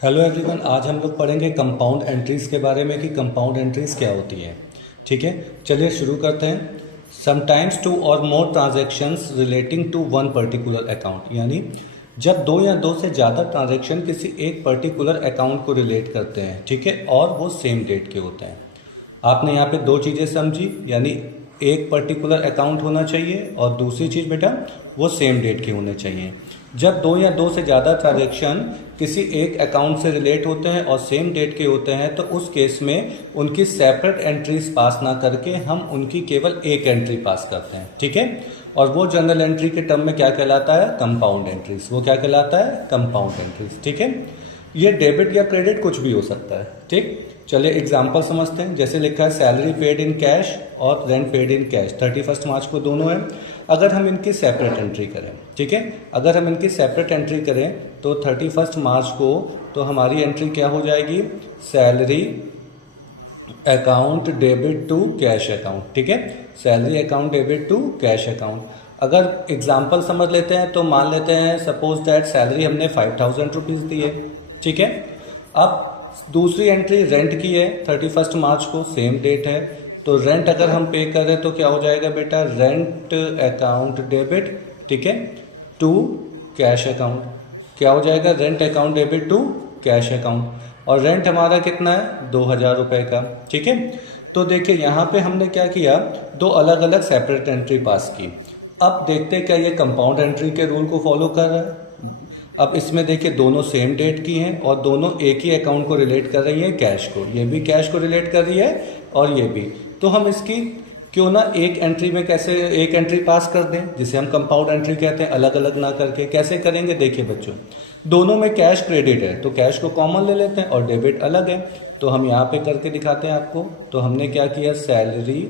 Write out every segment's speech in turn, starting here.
Hello everyone, आज हम लोग पढ़ेंगे कंपाउंड एंट्रीज के बारे में कि कंपाउंड एंट्रीज क्या होती हैं। ठीक है, चलिए शुरू करते हैं। समटाइम्स टू और more transactions relating to one particular account, यानी जब दो या दो से ज़्यादा ट्रांजैक्शन किसी एक पर्टिकुलर अकाउंट को रिलेट करते हैं, ठीक है, और वो सेम डेट के होते हैं। आपने यहाँ पे दो चीज़ें समझी, यानी एक पर्टिकुलर अकाउंट होना चाहिए और दूसरी चीज़ बेटा वो सेम डेट के होने चाहिए। जब दो या दो से ज़्यादा ट्रांजैक्शन किसी एक अकाउंट से रिलेट होते हैं और सेम डेट के होते हैं तो उस केस में उनकी सेपरेट एंट्रीज पास ना करके हम उनकी केवल एक एंट्री पास करते हैं। ठीक है, और वो जनरल एंट्री के टर्म में क्या कहलाता है? Compound entries. वो क्या कहलाता है? Compound entries. ठीक है, ये डेबिट या क्रेडिट कुछ भी हो सकता है। ठीक, चलिए एग्जाम्पल समझते हैं। जैसे लिखा है सैलरी पेड इन कैश और रेंट पेड इन कैश, 31 मार्च को दोनों है। अगर हम इनकी सेपरेट एंट्री करें, ठीक है, अगर हम इनकी सेपरेट एंट्री करें तो 31 मार्च को तो हमारी एंट्री क्या हो जाएगी? Salary account debit to cash account. ठीक है, salary account debit to cash account. अगर एग्जाम्पल समझ लेते हैं तो मान लेते हैं सपोज दैट सैलरी हमने 5000 रुपीज़ दी है। ठीक है, अब दूसरी एंट्री रेंट की है 31 मार्च को, सेम डेट है, तो रेंट अगर हम पे करें तो क्या हो जाएगा बेटा? रेंट अकाउंट डेबिट, ठीक है, टू कैश अकाउंट। क्या हो जाएगा? Rent account debit to cash account. और रेंट हमारा कितना है? 2000 रुपये का। ठीक है, तो देखिए यहाँ पे हमने क्या किया, दो अलग अलग सेपरेट एंट्री पास की। अब देखते हैं क्या ये कंपाउंड एंट्री के रूल को फॉलो कर रहा है। अब इसमें देखिए दोनों सेम डेट की हैं और दोनों एक ही अकाउंट को रिलेट कर रही हैं, कैश को। ये भी कैश को रिलेट कर रही है और ये भी। तो हम इसकी क्यों ना एक एंट्री में कैसे एक एंट्री पास कर दें, जिसे हम कंपाउंड एंट्री कहते हैं, अलग अलग ना करके। कैसे करेंगे? देखिए बच्चों, दोनों में कैश क्रेडिट है तो कैश को कॉमन ले लेते हैं और डेबिट अलग है, तो हम यहाँ पे करके दिखाते हैं आपको। तो हमने क्या किया? सैलरी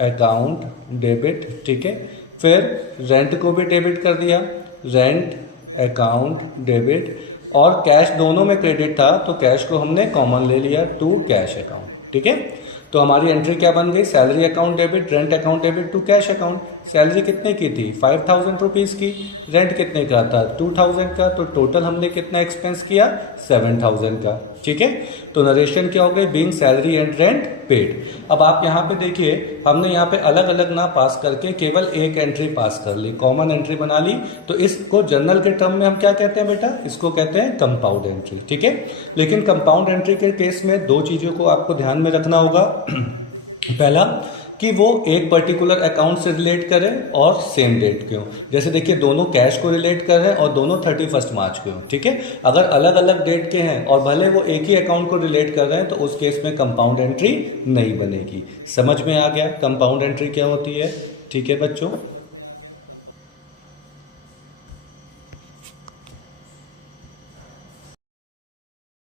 अकाउंट डेबिट, ठीक है, फिर रेंट को भी डेबिट कर दिया, रेंट अकाउंट डेबिट, और कैश दोनों में क्रेडिट था तो कैश को हमने कॉमन ले लिया टू कैश अकाउंट। ठीक है, तो हमारी एंट्री क्या बन गई? Salary account debit, rent account debit to cash account. Salary कितने की थी? 5000 रुपीज़ की। रेंट कितने का था? 2000 का। तो टोटल हमने कितना एक्सपेंस किया? 7000 का। ठीक है, तो नरेशन क्या हो गई? Being salary and rent paid. अब आप यहाँ पे देखिए, हमने यहाँ पे अलग अलग ना पास करके केवल एक एंट्री पास कर ली, कॉमन एंट्री बना ली। तो इसको जनरल के टर्म में हम क्या कहते हैं बेटा? इसको कहते हैं कंपाउंड एंट्री। ठीक है, लेकिन कंपाउंड एंट्री के केस में दो चीज़ों को आपको ध्यान में रखना होगा। पहला कि वो एक पर्टिकुलर अकाउंट से रिलेट करें और सेम डेट के हो। जैसे देखिए दोनों कैश को रिलेट कर रहे हैं और दोनों 31 मार्च के हो। ठीक है, अगर अलग अलग डेट के हैं और भले वो एक ही अकाउंट को रिलेट कर रहे हैं तो उस केस में कंपाउंड एंट्री नहीं बनेगी। समझ में आ गया कंपाउंड एंट्री क्या होती है? ठीक है बच्चों।